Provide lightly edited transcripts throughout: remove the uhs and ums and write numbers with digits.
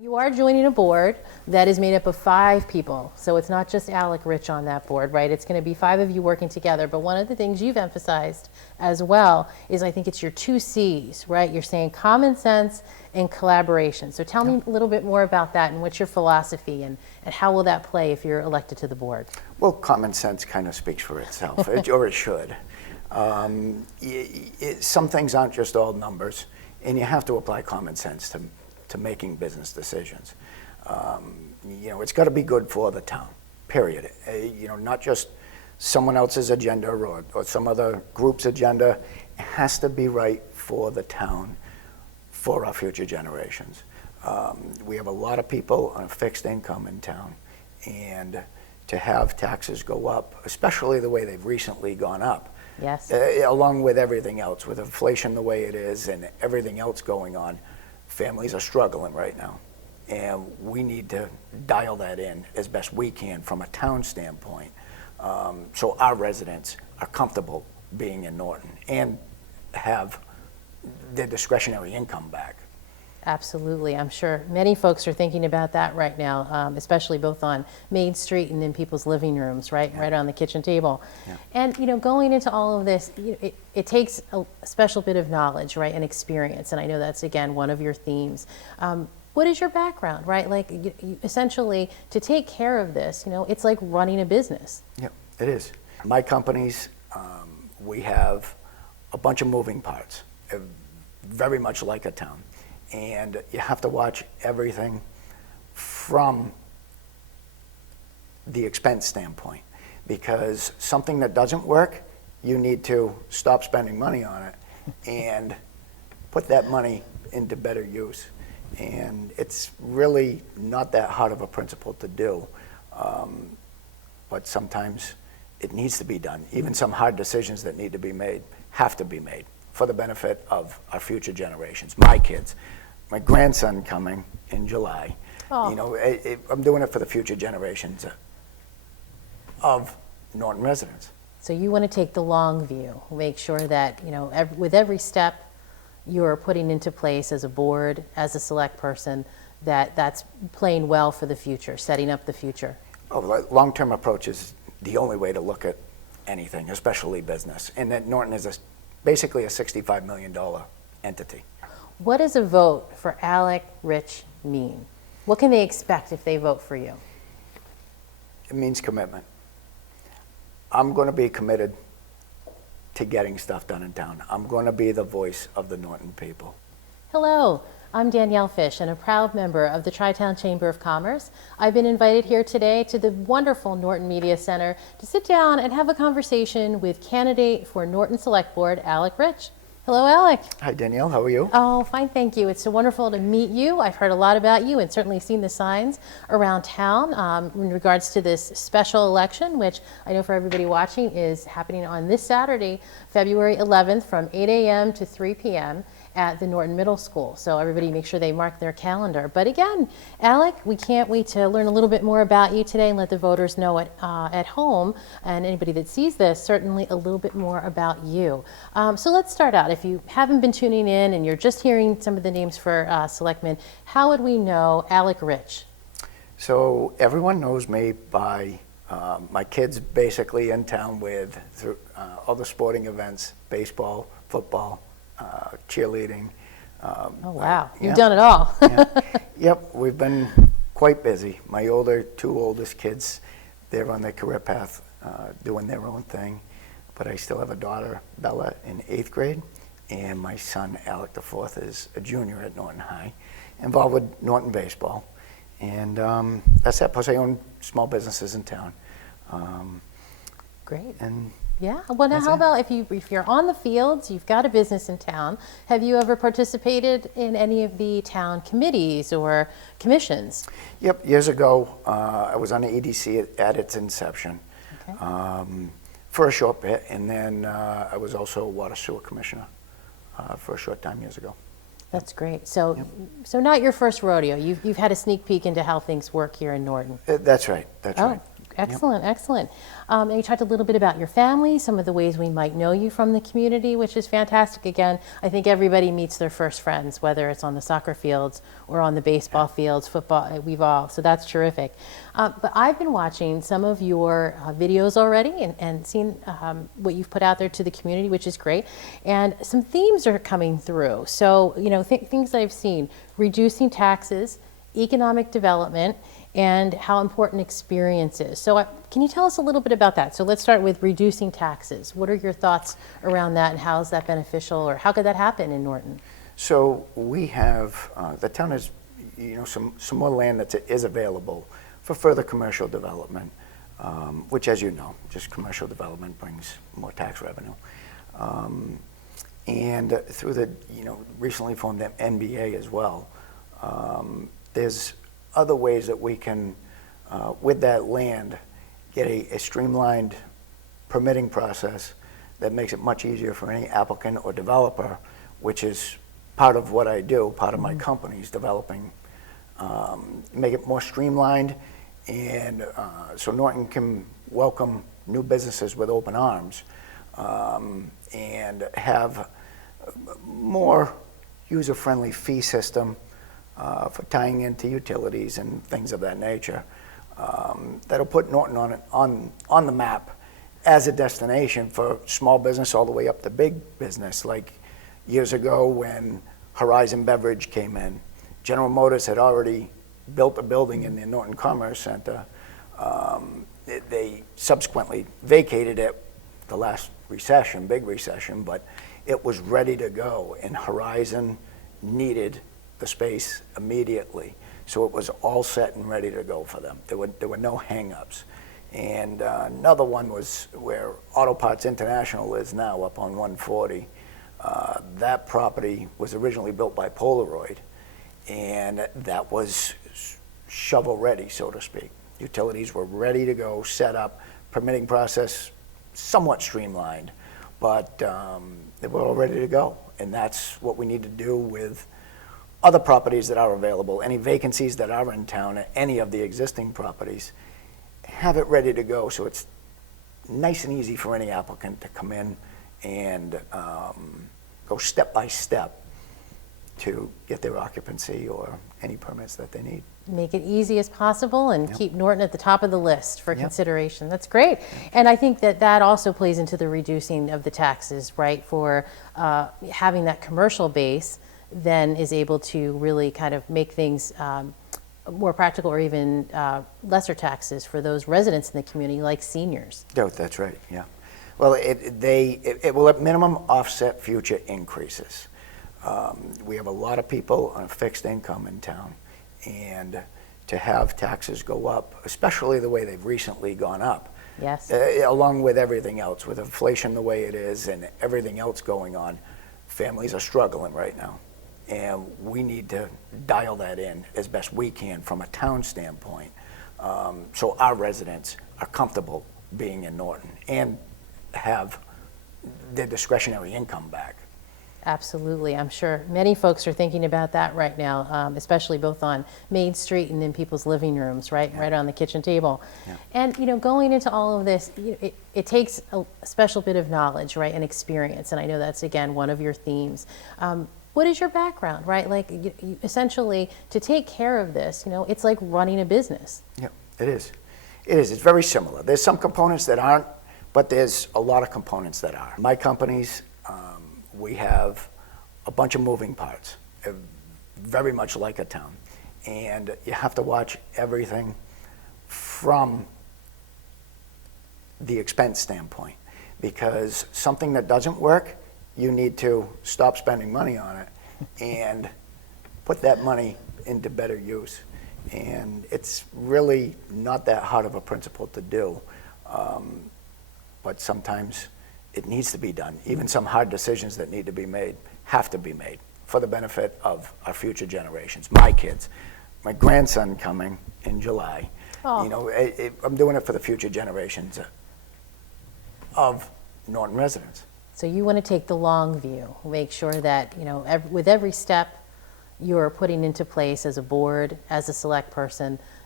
You are joining a board that is made up of 5 people. So it's not just Alec Rich on that board, right? It's going to be 5 of you working together. But one of the things you've emphasized as well is I think it's your 2 C's, right? You're saying common sense and collaboration. So tell me a little bit more about that and what's your philosophy and how will that play if you're elected to the board? Well, common sense kind of speaks for itself, or it should. Some things aren't just all numbers, and you have to apply common sense to making business decisions. It's got to be good for the town, period. Not just someone else's agenda or some other group's agenda. It has to be right for the town, for our future generations. We have a lot of people on a fixed income in town, and to have taxes go up, especially the way they've recently gone up, yes, along with everything else, with inflation the way it is and everything else going on, families are struggling right now. And we need to dial that in as best we can from a town standpoint, so our residents are comfortable being in Norton and have their discretionary income back. Absolutely. I'm sure many folks are thinking about that right now, especially both on Main Street and in people's living rooms, right? Yeah. Right on the kitchen table. Yeah. And, going into all of this, it takes a special bit of knowledge, right, and experience. And I know that's, again, one of your themes. What is your background, right? Like, essentially, to take care of this, it's like running a business. Yeah, it is. My companies, we have a bunch of moving parts, very much like a town. And you have to watch everything from the expense standpoint, because something that doesn't work, you need to stop spending money on it and put that money into better use. And it's really not that hard of a principle to do, but sometimes it needs to be done. Even some hard decisions that need to be made have to be made for the benefit of our future generations, my kids. My grandson coming in July. Oh. I'm doing it for the future generations of Norton residents. So you want to take the long view, make sure that, with every step you're putting into place as a board, as a select person, that's playing well for the future, setting up the future. Long-term approach is the only way to look at anything, especially business. And that Norton is basically a $65 million entity. What does a vote for Alec Rich mean? What can they expect if they vote for you? It means commitment. I'm going to be committed to getting stuff done in town. I'm going to be the voice of the Norton people. Hello, I'm Danielle Fish and a proud member of the Tri-Town Chamber of Commerce. I've been invited here today to the wonderful Norton Media Center to sit down and have a conversation with candidate for Norton Select Board, Alec Rich. Hello, Alec. Hi, Danielle. How are you? Oh, fine, thank you. It's so wonderful to meet you. I've heard a lot about you and certainly seen the signs around town in regards to this special election, which I know for everybody watching is happening on this Saturday, February 11th from 8 a.m. to 3 p.m. at the Norton Middle School. So everybody make sure they mark their calendar. But again, Alec, we can't wait to learn a little bit more about you today and let the voters know at home, and anybody that sees this, certainly a little bit more about you. So let's start out. If you haven't been tuning in and you're just hearing some of the names for selectmen, how would we know Alec Rich? So everyone knows me by my kids basically in town through all the sporting events, baseball, football, cheerleading. Oh, wow. You've done it all. Yeah. Yep, we've been quite busy. My two oldest kids, they're on their career path, doing their own thing. But I still have a daughter, Bella, in 8th grade, and my son, Alec the 4th, is a junior at Norton High, involved with Norton baseball. And that's that, plus I own small businesses in town. Great. And yeah, well now how about if you're on the fields, you've got a business in town, have you ever participated in any of the town committees or commissions? Yep, years ago I was on the EDC at its inception. Okay. For a short bit, and then I was also a water sewer commissioner for a short time years ago. That's great. So, yep. So not your first rodeo. You've had a sneak peek into how things work here in Norton. That's right. That's right. Excellent, excellent. And you talked a little bit about your family, some of the ways we might know you from the community, which is fantastic. Again, I think everybody meets their first friends, whether it's on the soccer fields or on the baseball fields, football, we've all, so that's terrific. But I've been watching some of your videos already and seen what you've put out there to the community, which is great. And some themes are coming through. So, things I've seen, reducing taxes, economic development, and how important experience is. So can you tell us a little bit about that? So let's start with reducing taxes. What are your thoughts around that, and how is that beneficial, or how could that happen in Norton? So we have, the town has, some more land that is available for further commercial development, which, as you know, just commercial development brings more tax revenue. And through the, recently formed NBA as well, there's other ways that we can, with that land, get a streamlined permitting process that makes it much easier for any applicant or developer, which is part of what I do, part of my company's developing, make it more streamlined, and so Norton can welcome new businesses with open arms, and have more user-friendly fee system for tying into utilities and things of that nature. That'll put Norton on the map as a destination for small business all the way up to big business. Like years ago when Horizon Beverage came in, General Motors had already built a building in the Norton Commerce Center. They subsequently vacated it the last recession, big recession, but it was ready to go, and Horizon needed the space immediately. So it was all set and ready to go for them. There were no hang-ups. And another one was where Auto Parts International is now, up on 140. That property was originally built by Polaroid, and that was shovel-ready, so to speak. Utilities were ready to go, set up, permitting process somewhat streamlined, but they were all ready to go. And that's what we need to do with other properties that are available, any vacancies that are in town, any of the existing properties, have it ready to go so it's nice and easy for any applicant to come in and go step by step to get their occupancy or any permits that they need. Make it easy as possible and keep Norton at the top of the list for consideration. That's great. And I think that also plays into the reducing of the taxes, right? For having that commercial base then is able to really kind of make things more practical, or even lesser taxes for those residents in the community, like seniors. Oh, that's right, yeah. Well, it will at minimum offset future increases. We have a lot of people on a fixed income in town, and to have taxes go up, especially the way they've recently gone up, yes, along with everything else, with inflation the way it is and everything else going on, families are struggling right now. And we need to dial that in as best we can from a town standpoint, so our residents are comfortable being in Norton and have their discretionary income back. absolutely. I'm sure many folks are thinking about that right now, especially both on Main Street and in people's living rooms, right, right on the kitchen table. Yeah. And going into all of this, it takes a special bit of knowledge, right, and experience. And I know that's, again, one of your themes. What is your background, right? Like, essentially, to take care of this, it's like running a business. Yeah, it is. It is. It's very similar. There's some components that aren't, but there's a lot of components that are. My companies, we have a bunch of moving parts, very much like a town. And you have to watch everything from the expense standpoint, because something that doesn't work, you need to stop spending money on it and put that money into better use. And it's really not that hard of a principle to do, but sometimes it needs to be done. Even some hard decisions that need to be made have to be made for the benefit of our future generations, my kids, my grandson coming in July. Oh. I'm doing it for the future generations of Norton residents. So you want to take the long view, make sure that, with every step you're putting into place as a board, as a select person,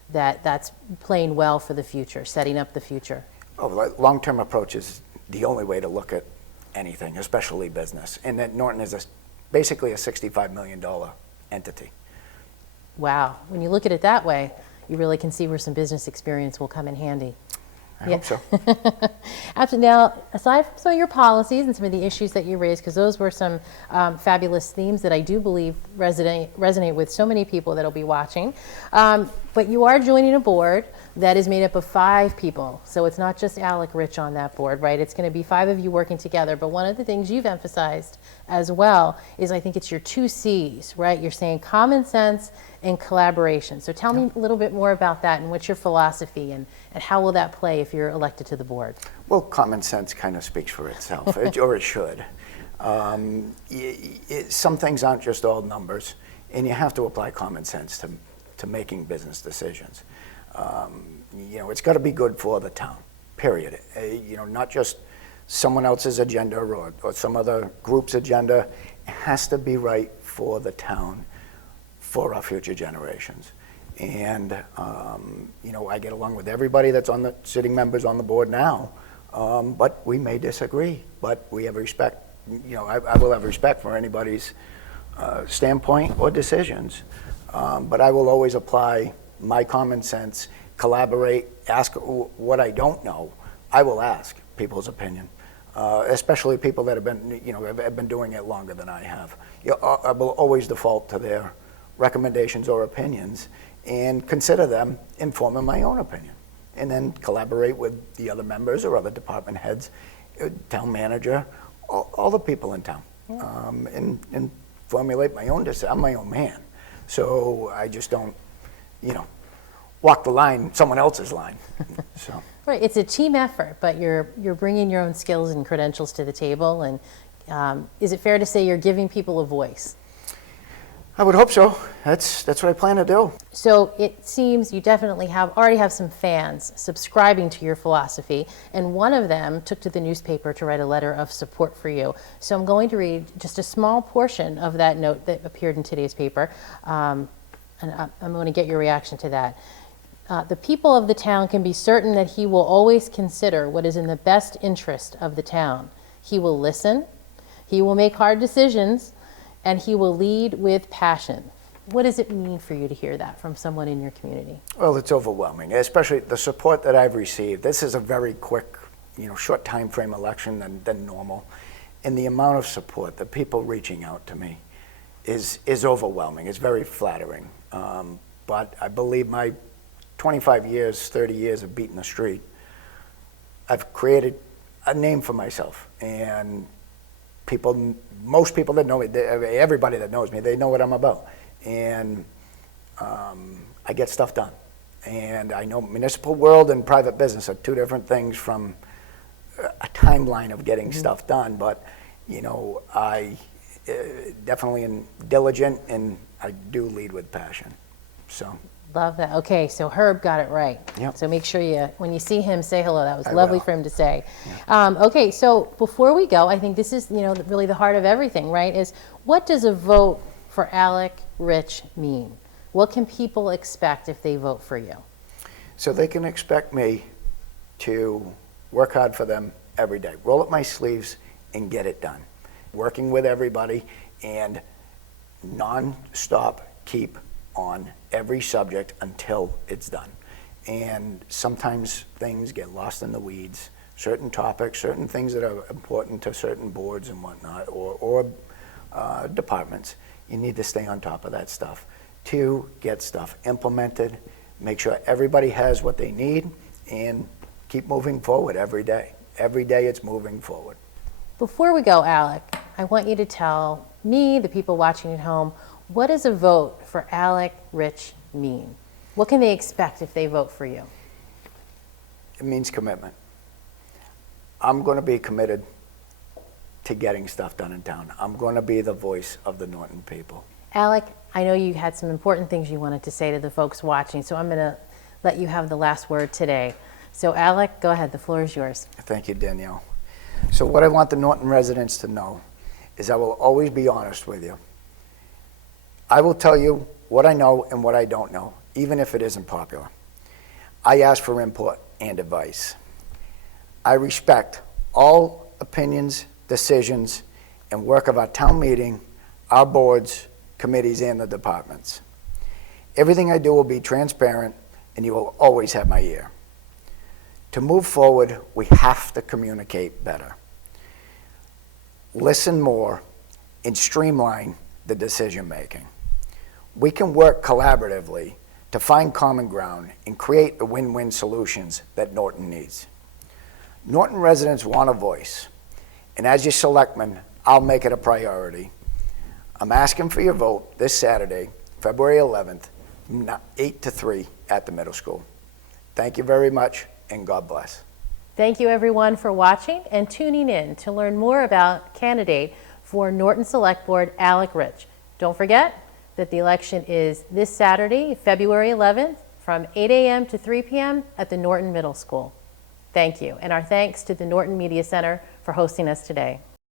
that's playing well for the future, setting up the future? Oh, long-term approach is the only way to look at anything, especially business. And that Norton is basically a $65 million entity. Wow. When you look at it that way, you really can see where some business experience will come in handy. I hope so. Absolutely. Now, aside from some of your policies and some of the issues that you raised, because those were some fabulous themes that I do believe resonate with so many people that will be watching, but you are joining a board that is made up of 5 people. So it's not just Alec Rich on that board, right? It's going to be 5 of you working together. But one of the things you've emphasized as well is, I think it's your 2 C's, right? You're saying common sense and collaboration. So tell me a little bit more about that, and what's your philosophy, and how will that play if you're elected to the board? Well, common sense kind of speaks for itself, or it should. Some things aren't just all numbers, and you have to apply common sense to making business decisions. It's got to be good for the town, period. Not just someone else's agenda or some other group's agenda. It has to be right for the town, for our future generations. And, I get along with everybody that's on the sitting members on the board now, but we may disagree, but we have respect. I will have respect for anybody's standpoint or decisions, but I will always apply my common sense, collaborate, ask what I don't know. I will ask people's opinion, especially people that have been doing it longer than I have. I will always default to their recommendations or opinions and consider them in forming my own opinion, and then collaborate with the other members or other department heads, town manager, all the people in town, and formulate my own decision. I'm my own man, so I just don't, walk the line, someone else's line. So. Right, it's a team effort, but you're bringing your own skills and credentials to the table, and is it fair to say you're giving people a voice? I would hope so. That's what I plan to do. So it seems you definitely already have some fans subscribing to your philosophy, and one of them took to the newspaper to write a letter of support for you. So I'm going to read just a small portion of that note that appeared in today's paper, and I'm going to get your reaction to that. The people of the town can be certain that he will always consider what is in the best interest of the town. He will listen, he will make hard decisions, and he will lead with passion. What does it mean for you to hear that from someone in your community? Well, it's overwhelming, especially the support that I've received. This is a very quick, short time frame election than normal. And the amount of support, the people reaching out to me is overwhelming. It's very flattering. But I believe my 25 years, 30 years of beating the street, I've created a name for myself. And most people that know me, everybody that knows me, they know what I'm about. And I get stuff done. And I know municipal world and private business are 2 different things from a timeline of getting stuff done. But, I definitely am diligent, and I do lead with passion. So. Love that. Okay, so Herb got it right. Yep. So make sure when you see him, say hello. That was lovely will. for him to say. Yeah. Okay, so before we go, I think this is really the heart of everything, right? Is what does a vote for Alec Rich mean? What can people expect if they vote for you? So they can expect me to work hard for them every day, roll up my sleeves and get it done. Working with everybody and non-stop keep on every subject until it's done. And sometimes things get lost in the weeds, certain topics, certain things that are important to certain boards and whatnot, or departments. You need to stay on top of that stuff to get stuff implemented, make sure everybody has what they need, and keep moving forward every day. Every day it's moving forward. Before we go, Alec, I want you to tell me, the people watching at home, what does a vote for Alec Rich mean? What can they expect if they vote for you? It means commitment. I'm going to be committed to getting stuff done in town. I'm going to be the voice of the Norton people. Alec, I know you had some important things you wanted to say to the folks watching, so I'm going to let you have the last word today. So Alec, go ahead, the floor is yours. Thank you, Danielle. So what I want the Norton residents to know is I will always be honest with you. I will tell you what I know and what I don't know, even if it isn't popular. I ask for input and advice. I respect all opinions, decisions, and work of our town meeting, our boards, committees, and the departments. Everything I do will be transparent, and you will always have my ear. To move forward, we have to communicate better, listen more, and streamline the decision-making. We can work collaboratively to find common ground and create the win-win solutions that Norton needs. Norton residents want a voice, and as your selectman, I'll make it a priority. I'm asking for your vote this Saturday, February 11th, from 8 to 3 at the middle school. Thank you very much, and God bless. Thank you everyone for watching and tuning in to learn more about candidate for Norton Select Board, Alec Rich. Don't forget that the election is this Saturday, February 11th, from 8 a.m. to 3 p.m. at the Norton Middle School. Thank you, and our thanks to the Norton Media Center for hosting us today.